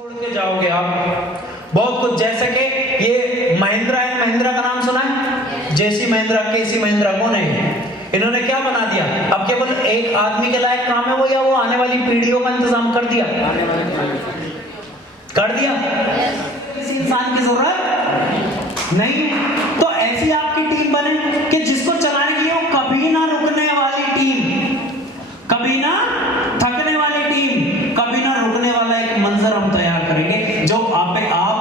छोड़ के जाओगे आप बहुत कुछ, जैसे कि ये महिंद्रा एंड महिंद्रा का नाम सुना है, जेसी महिंद्रा, केसी महिंद्रा, कौन है? इन्होंने क्या बना दिया? अब केवल एक आदमी के लायक काम है वो, या वो आने वाली पीढ़ियों का इंतजाम कर दिया? किसी इंसान की जरूरत नहीं। तो ऐसी आपकी टीम बने कि जिसको चलाने के लिए वो कभी ना रुकने वाली टीम, कभी ना थकने वाली टीम, कभी ना रुकने वाला एक मंजर हम तैयार करेंगे जो आप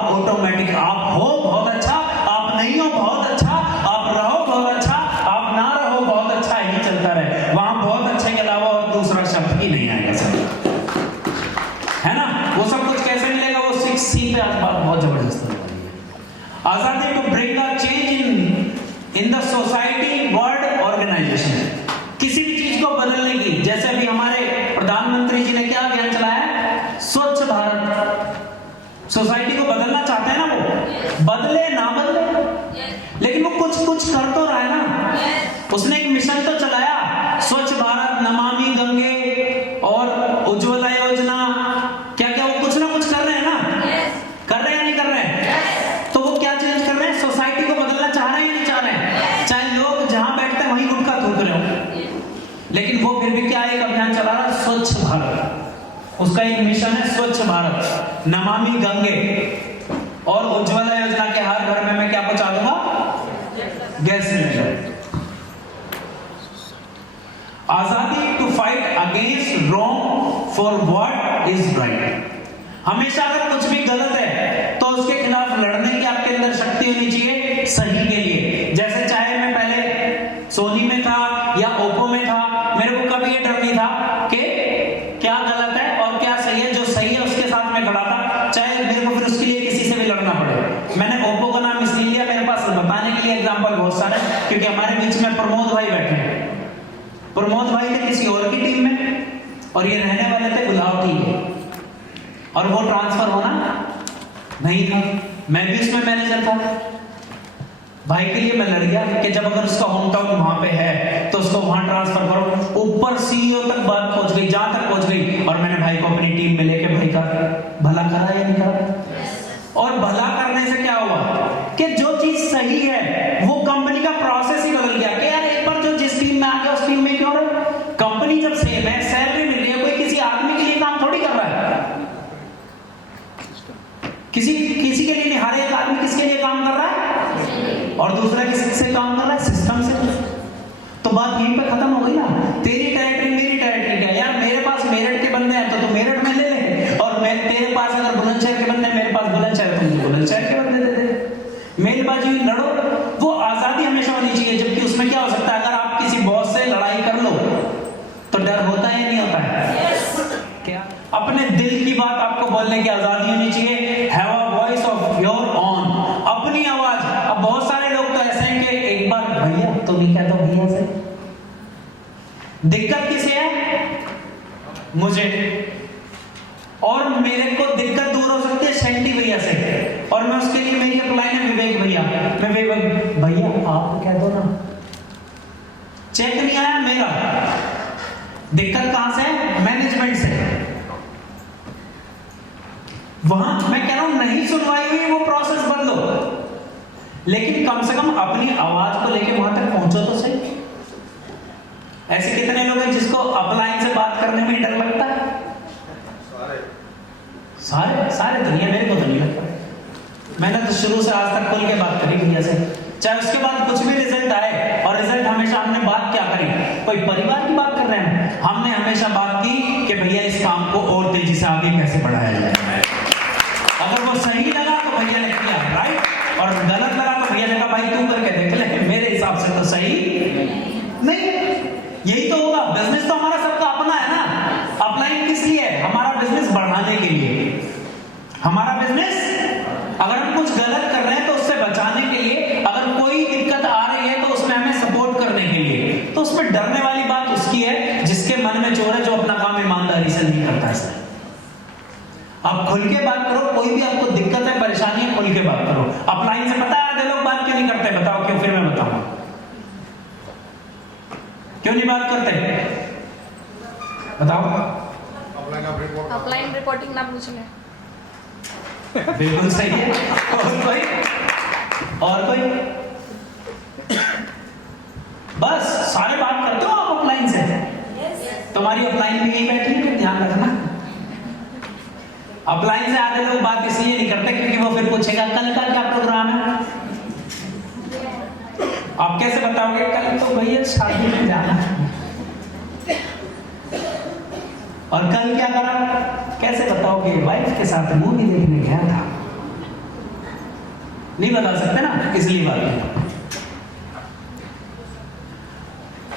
ऑटोमेटिक, आप हो बहुत अच्छा, आप नहीं हो बहुत अच्छा, आप रहो बहुत अच्छा, आप ना रहो बहुत अच्छा, ही चलता रहे। वहां बहुत अच्छे के अलावा और दूसरा शब्द ही नहीं आएगा सर, है ना? वो सब कुछ कैसे मिलेगा? वो 6C पे आज बात बहुत जबरदस्त है। आजादी to bring a change in the society, world, organisation, किसी भी चीज को बदलने की। जैसे अभी हमारे प्रधानमंत्री जी ने क्या अभियान चलाया? स्वच्छ भारत। सोसाइटी को बदलना चाहते हैं ना वो, बदले ना बदले, लेकिन वो कुछ कर तो रहा है ना। उसने एक मिशन तो चलाया, स्वच्छ भारत, नमामि गंगे और उज्ज्वला योजना। क्या क्या वो कुछ ना कुछ कर रहे हैं ना? कर रहे हैं या नहीं कर रहे हैं? तो वो क्या चेंज कर रहे हैं? सोसाइटी को बदलना चाह रहे हैं या नहीं चाह रहे हैं? चाहे लोग जहां बैठते हैं वहीं गुटखा थूक रहे हो, लेकिन वो फिर भी क्या एक अभियान चला रहा है, स्वच्छ भारत। उसका एक मिशन है स्वच्छ भारत, नमामि गंगे और उज्ज्वला योजना के हर घर में मैं क्या पहुंचा दूंगा? Gas cylinder. आजादी to fight against wrong for what is right. हमेशा अगर कुछ भी गलत है तो उसके खिलाफ लड़ने की आपके अंदर शक्ति होनी चाहिए सही के लिए। जैसे चाहे मैं पहले सोनी में था या ओप्पो में था, मेरे को कभी ये डर नहीं था कि क्या गलत है और क्या सही है। जो सही है उसके साथ में खड़ा था, चाहे मेरे को फिर उसके लिए किसी से भी लड़ना पड़े। मैंने ओप्पो का नाम इसलिए लिया, मेरे पास बताने के लिए एग्जांपल बहुत सारे, क्योंकि हमारे बीच में प्रमोद भाई बैठे हैं। प्रमोद भाई थे किसी और की टीम में और ये रहने वाले थे गुलावटी के, और वो ट्रांसफर होना नहीं था। मैं भी उसमें मैनेजर था। भाई के लिए मैं लड़ गया कि जब अगर उसका होम टाउन वहां पे है तो उसको वहां ट्रांसफर करो। ऊपर सीईओ तक बात पहुंच गई, जहां तक पहुंच गई, और मैंने भाई को अपनी टीम में लेके भाई का भला करा या नहीं करा। और भला करने से क्या हुआ कि जो चीज सही है वो कंपनी का प्रोसेस ही बदल गया कि यार एक बार जो जिस टीम में आ गया उस टीम में क्यों रहे। कंपनी जब सेम है, सैलरी मिल रही है, कोई किसी आदमी के लिए काम थोड़ी कर रहा है, किसी के लिए नहीं। हर एक आदमी किसके लिए काम कर रहा है? और दूसरा किससे काम कर रहा है? सिस्टम से। तो बात यहीं पे खत्म हो गई ना। तेरी टेरिटरी मेरी टेरिटरी क्या? यार मेरे पास मेरठ के बंदे हैं तो तू मेरठ में ले ले, और मैं तेरे पास अगर बुलंदशहर के बंदे हैं, मेरे पास बुलंदशहर, तुम बुलंदशहर के बंदे दे दे। मेलबाजी लड़ो, वो आजादी हमेशा होनी चाहिए। जबकि उसमें क्या हो सकता है, अगर आप किसी बॉस से लड़ाई कर लो तो डर होता है या नहीं होता है? क्या अपने दिल की बात आपको बोलने की आजादी होनी चाहिए। Have a voice of your own, अपनी आवाज। अब बहुत सारे लोग तो ऐसे हैं कि एक बार भैया तो नहीं कहता भैया से। दिक्कत किसे है? मुझे। और मेरे को दिक्कत दूर हो सकती है शंटी भैया से, और मैं उसके लिए मेरी अप्लाई है विवेक भैया। मैं विवेक भैया आप कह दो ना, चेक नहीं आया मेरा। दिक्कत कहां से है? मैनेजमेंट से। वहां मैं कह रहा हूं नहीं सुनवाई हुई, वो प्रोसेस बदलो, लेकिन कम से कम अपनी आवाज को लेके वहां तक पहुंचो तो सही। ऐसे कितने लोग हैं जिसको अपलाइन से बात करने में डर लगता है? सारे तो नहीं है, मेरे को तो नहीं लगता। मैंने तो शुरू से आज तक खुल के बात करी भैया से, चाहे उसके बाद कुछ भी रिजल्ट आए। और रिजल्ट हमेशा हमने बात क्या करी? कोई परिवार की बात कर रहे हैं, हमने हमेशा बात की कि भैया इस काम को और तेजी से आगे कैसे बढ़ाया जाए। अगर वो सही लगा तो भैया ने किया राइट, और गलत लगा तो भैया ने कहा भाई तू करके देख ले, मेरे हिसाब से तो सही नहीं। यही तो होगा। बिजनेस तो हमारा सबका अपना है ना। अपलाइन किस लिए है? हमारा बिजनेस बढ़ाने के लिए। हमारा बिजनेस अगर हम कुछ गलत कर रहे हैं तो उससे बचाने के लिए, अगर कोई दिक्कत आ रही है तो उसमें हमें सपोर्ट करने के लिए। तो उसमें डरने वाली बात उसकी है जिसके मन में चोर है, जो अपना काम ईमानदारी से नहीं करता है। आप खुल के बात करो, कोई भी आपको दिक्कत है, परेशानी है, खुल के बात करो। अपलाइन से पता है आधे लोग बात क्यों नहीं करते? बताओ क्यों, फिर मैं बताऊं क्यों नहीं बात करते। बताओ। अपलाइन रिपोर्टिंग ना पूछ ले। बिल्कुल सही है। और कोई बस सारे बात करते हो आप ऑफलाइन से? तुम्हारी ऑफलाइन भी यही बैठी है, ध्यान रखना। ऑफलाइन से आधे लोग बात इसलिए नहीं करते क्योंकि वो फिर पूछेगा कल का क्या प्रोग्राम है। आप कैसे बताओगे कल तो भैया शादी में जाना है, और कल क्या करा? कैसे बताओगे? वाइफ के साथ मूवी देखने गया था। नहीं बता सकते ना, इसलिए बात।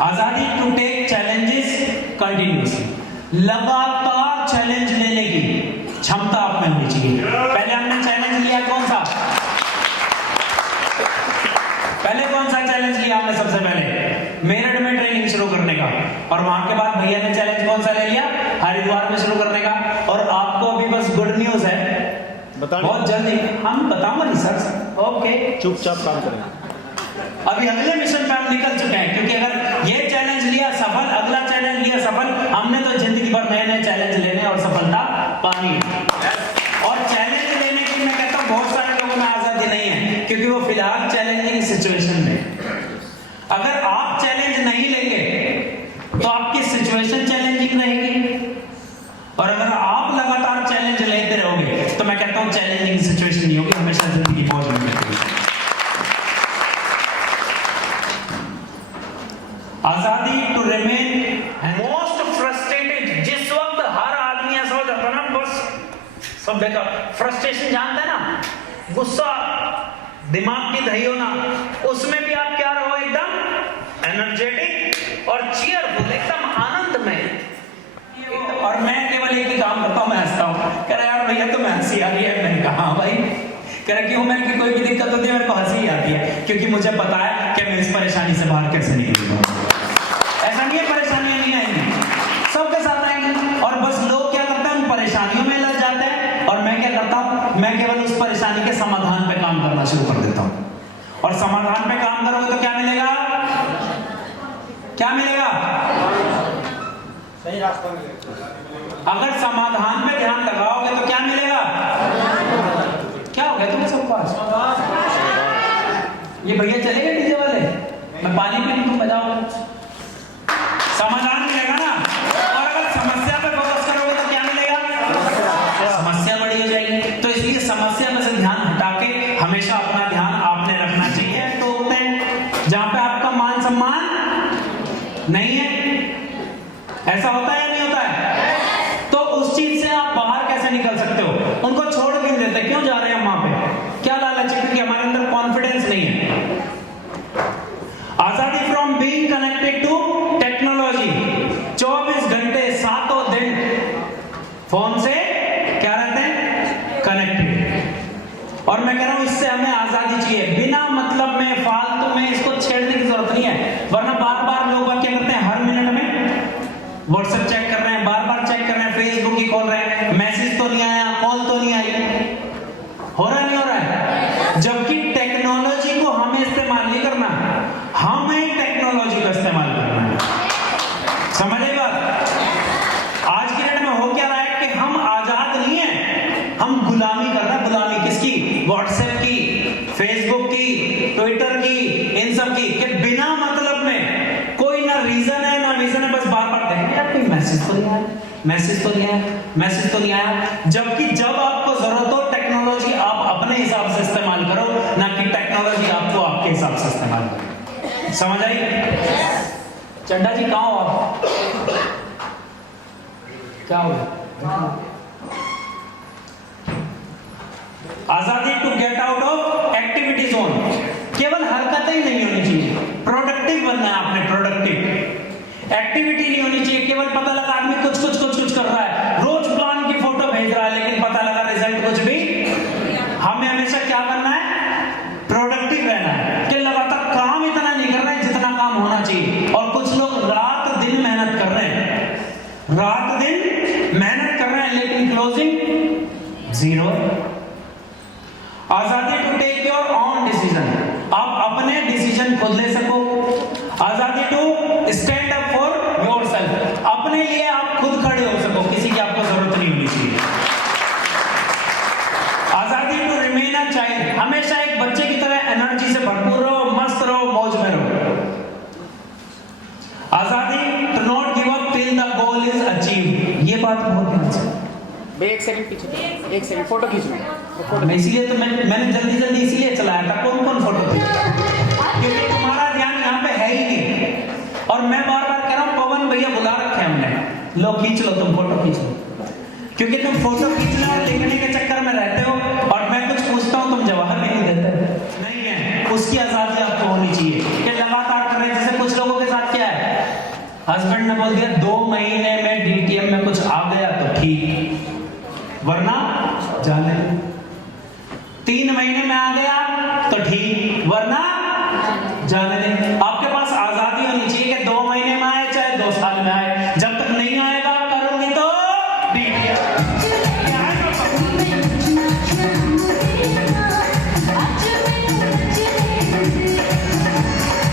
आजादी टू टेक चैलेंजेस कंटिन्यूअसली, लगातार चैलेंज लेने की क्षमता आप में होनी चाहिए। पहले हमने चैलेंज लिया कौन सा? पहले कौन सा चैलेंज लिया हमने? सबसे पहले मेरठ में ट्रेनिंग शुरू करने का, और वहां के बाद भैया ने चैलेंज कौन सा ले लिया? हरिद्वार में शुरू करने का। और आपको अभी बस गुड न्यूज है, बहुत जल्दी हम बताऊंगा रिसर्च। ओके, चुपचाप काम करें। अभी अगले मिशन पे हम निकल चुके हैं, क्योंकि अगर ये चैलेंज लिया सफल, अगला चैलेंज लिया सफल, हमने तो जिंदगी भर नए नए चैलेंज लेने और सफलता पानी है। और चैलेंज लेने की मैं कहता हूँ बहुत सारे लोगों में आजादी नहीं है, क्योंकि वो फिलहाल चैलेंजिंग सिचुएशन में। अगर आप चैलेंज नहीं लेंगे तो आपकी सिचुएशन चैलेंजिंग रहेगी, और अगर आप लगातार चैलेंज लेते रहोगे तो मैं कहता हूं चैलेंजिंग सिचुएशन नहीं होगी, हमेशा जिंदगी पहुंच जाएगी। आजादी टू रिमेन मोस्ट फ्रस्ट्रेटेड, जिस वक्त हर आदमी ऐसा हो जाता है ना, बस सब देखा फ्रस्ट्रेशन जानते हैं ना, गुस्सा, दिमाग की दही होना, उसमें भी आप क्या रहो? एकदम एनर्जेटिक और चीयरफुल, एकदम आनंद में। और मैं केवल एक ही काम करता हूं, मैं हंसता हूं। कह रहा यार भैया तुम्हें हंसी आ रही है? मैंने कहा हाँ भाई। कह रहा क्यों? मैंने कोई भी दिक्कत होती है मेरे को हंसी आती है, क्योंकि मुझे पता है कि मैं इस परेशानी से बाहर कैसे निकलूंगा। ऐसा नहीं है परेशानियां नहीं आएंगी, सबके साथ आएंगी, और बस लोग क्या करते हैं? उन परेशानियों में लग जाते हैं, और मैं क्या करता हूं? मैं केवल उस परेशानी के समाधान पे काम करना शुरू कर देता हूं। और समाधान पे काम करोगे तो क्या मिलेगा? क्या मिलेगा? सही रास्ता मिलेगा। अगर समाधान पे ध्यान लगाओगे तो क्या मिलेगा? क्या हो गया तुम्हें सब पास? ये भैया चले गए डीजे वाले, मैं पानी पी लूं, तुम बजाओ। समाधान मिलेगा ना। और अगर समस्या पे फोकस करोगे तो क्या मिलेगा? समस्या बड़ी हो जाएगी। तो इसलिए समस्या में से ध्यान हटा के हमेशा अपना ध्यान आपने रखना चाहिए टोकते हैं जहां पे आपका मान सम्मान नहीं है। ऐसा होता है या नहीं होता है? तो उस चीज से आप बाहर कैसे निकल सकते हो? उनको छोड़ क्यों देते? क्यों जा रहे हैं हम वहां पे? क्या लालच है? क्योंकि हमारे अंदर कॉन्फिडेंस नहीं है। आजादी from being connected to technology, 24 घंटे 7 दिन फोन से क्या रहते हैं? कनेक्टेड। और मैं कह रहा हूं इससे हमें आजादी चाहिए, बिना मतलब में फालतू में इसको छेड़ने की जरूरत नहीं है। वरना बार बार लोग क्या करते हैं? हर मिनट में व्हाट्सएप चेक कर रहे हैं, बार बार चेक कर रहे हैं, फेसबुक ही खोल रहे हैं, मैसेज तो नहीं आया, कॉल तो नहीं आई। हो रहा नहीं हो रहा है? जबकि टेक्नोलॉजी को हमें इस्तेमाल नहीं करना, हमें टेक्नोलॉजी का इस्तेमाल करना है। समझ आई बात? आज की डेट में हो क्या रहा है कि हम आजाद नहीं है, हम गुलामी कर रहे हैं। गुलामी किसकी? व्हाट्सएप की, फेसबुक की, ट्विटर की, इन सब की, कि बिना मतलब में कोई ना रीजन है ना विजन है, बस बार बार देखेंगे यार कोई मैसेज तो नहीं आया, मैसेज तो नहीं आया, मैसेज तो नहीं आया। जबकि जब आपको जरूरत हो टेक्नोलॉजी आप अपने हिसाब से इस्तेमाल करो, ना कि टेक्नोलॉजी आपको आपके हिसाब से इस्तेमाल करो। समझ आई? चड्डा जी कहाँ हो आप? क्या हो गया? आजादी to get out of activity zone, केवल हरकतें ही नहीं होनी चाहिए, प्रोडक्टिव बनना है आपने। प्रोडक्टिव एक्टिविटी नहीं होनी चाहिए। केवल पता लगा आदमी कुछ कर रहा है, रोज प्लान की फोटो भेज रहा है, लेकिन पता लगा रिजल्ट कुछ भी। हमें हमेशा क्या करना है? प्रोडक्टिव रहना है, कि लगातार काम इतना नहीं करना है जितना काम होना चाहिए। और कुछ लोग रात दिन मेहनत कर रहे हैं, रात दिन मेहनत कर रहे हैं, लेकिन क्लोजिंग जीरो। आजादी to take your own decision, आप अपने डिसीजन खुद ले सको। आजादी to stand up for yourself, अपने लिए आप खुद खड़े हो सको, किसी की आपको जरूरत नहीं होनी चाहिए। चाइल्ड, हमेशा एक बच्चे की तरह एनर्जी से भरपूर रहो, मस्त रहो, मौज में रहो। आजादी, to not give up till the goal is achieved. ये बात बहुत ध्यान से, एक सेकंड पीछे, एक सेकंड फोटो खींच लो। इसीलिए तो मैंने जल्दी इसीलिए चलाया था। कौन कौन फोटो खींचा? क्योंकि तुम्हारा ध्यान यहाँ पे है ही नहीं। और मैं बार बार कह रहा हूँ, पवन भैया बुला रखे हमने, लो खींच लो, तुम फोटो खींच लो। क्योंकि तुम फोटो खींचने और लिखने के चक्कर में रहते हो, और मैं कुछ पूछता हूँ तुम जवाब भी नहीं देते। नहीं है, उसकी आजादी आपको होनी चाहिए कि लगातार कर रहे हैं। जैसे कुछ लोगों के साथ क्या है, हस्बैंड ने बोल दिया 2 महीने में डीटीएम में कुछ आ गया तो ठीक, वरना जाने। 3 महीने में आ गया तो ठीक, वरना जाने दे। आपके पास आजादी होनी चाहिए कि 2 महीने में आए चाहे 2 साल में आए, जब तक नहीं आएगा करूंगी तो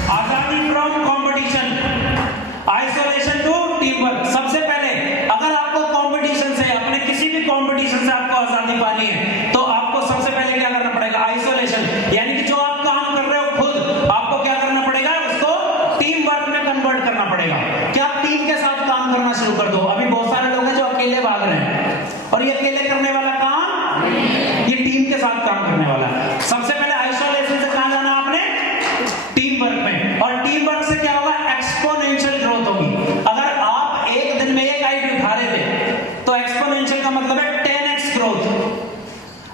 आजादी from competition, isolation to team work. सबसे पहले अगर आपको कंपटीशन से, अपने किसी भी कंपटीशन से आपको आजादी पानी है, तो आपको सबसे पहले क्या करना पड़ेगा? आइसोलेशन, यानी कि जो आप काम कर रहे हो खुद, आपको क्या करना पड़ेगा? उसको टीम वर्क में कन्वर्ट करना पड़ेगा कि आप टीम के साथ काम करना शुरू कर दो। अभी बहुत सारे लोग हैं जो अकेले भाग रहे हैं, और ये अकेले करने वाला काम, ये टीम के साथ काम करने वाला है। सबसे पहले आइसोलेशन से कहां जाना आपने? टीम वर्क में। और टीम वर्क से क्या होगा? एक्सपोनेंशियल ग्रोथ होगी। अगर आप एक दिन में एक आईडी उठा रहे थे, तो एक्सपोनेंशियल का मतलब है 10x ग्रोथ।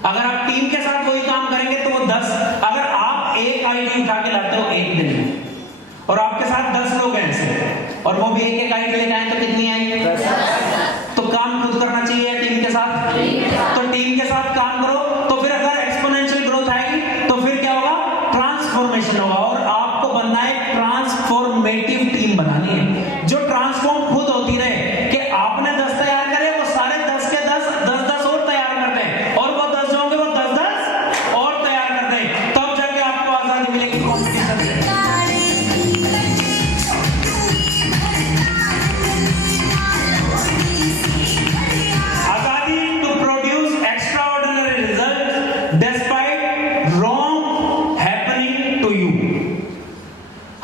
अगर आप टीम के साथ कोई काम करेंगे तो वो 10। अगर आप एक आईडी उठा के लाते हो एक दिन में, और आपके साथ 10 लोग हैं ऐसे, और वो भी एक आईडी लेके आए, तो कितनी आएंगी? 10। तो काम खुद करना चाहिए टीम के साथ। तो टीम के साथ काम करो, तो फिर अगर एक्सपोनेंशियल ग्रोथ आएगी तो फिर क्या होगा? ट्रांसफॉर्मेशन होगा। और आपको बनना है ट्रांसफॉर्मेटिव टीम बनानी है, जो ट्रांसफॉर्म खुद होती रहे। कि आपने 10 तैयार करे, वो सारे 10 के 10 और तैयार कर दें, और वो 10 जो होंगे वो 10 और तैयार कर दें, तब जाके आपको आजादी मिलेगी कॉम्पिटिशन से। आजादी to produce extraordinary result despite wrong happening to you.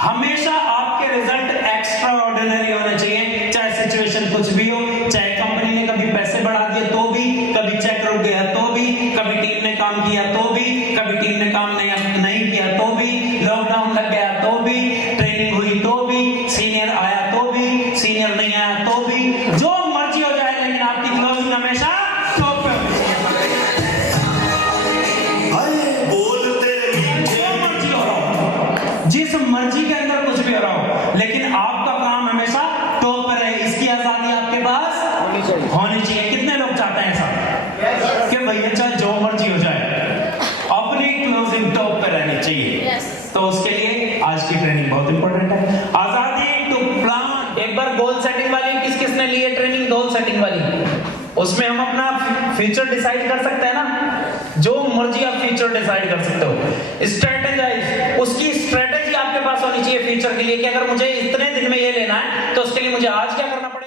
हमेशा आपके रिजल्ट एक्स्ट्राऑर्डिनरी होने चाहिए, चाहे सिचुएशन कुछ भी हो, चाहे कंपनी ने कभी पैसे बढ़ा दिए तो भी, कभी चेक रुक गया तो भी, कभी टीम ने काम किया तो भी, कभी टीम ने काम नहीं किया तो भी, लॉकडाउन लग गया तो भी, ट्रेनिंग हुई तो भी, सीनियर आया तो भी, सीनियर नहीं आया तो भी, जो मर्जी हो जाए, लेकिन आपकी क्लोजिंग हमेशा टॉप पे होनी चाहिए। जो मर्जी हो रहा हो, जिस मर्जी के अंदर कुछ भी हो रहा हो, लेकिन आपका काम हमेशा टॉप पर है। इसकी आजादी आपके पास होनी चाहिए। कितने लोग चाहते हैं ऐसा कि भैया चाहे जो मर्जी हो जाए, अपनी क्लोजिंग टॉप पे रहनी चाहिए? तो उसके लिए आज की ट्रेनिंग बहुत इंपॉर्टेंट है। आजादी टू प्लान। एक बार गोल सेटिंग वाली किसने ली है ट्रेनिंग? गोल सेटिंग वाली, उसमें हम अपना फ्यूचर डिसाइड कर सकते हैं ना, जो मर्जी आप फ्यूचर डिसाइड कर सकते हो। स्ट्रेटेजाइज, उसकी स्ट्रेटेजी आपके पास होनी चाहिए फ्यूचर के लिए, कि अगर मुझे इतने दिन में ये लेना है तो उसके लिए मुझे आज क्या करना पड़ेगा।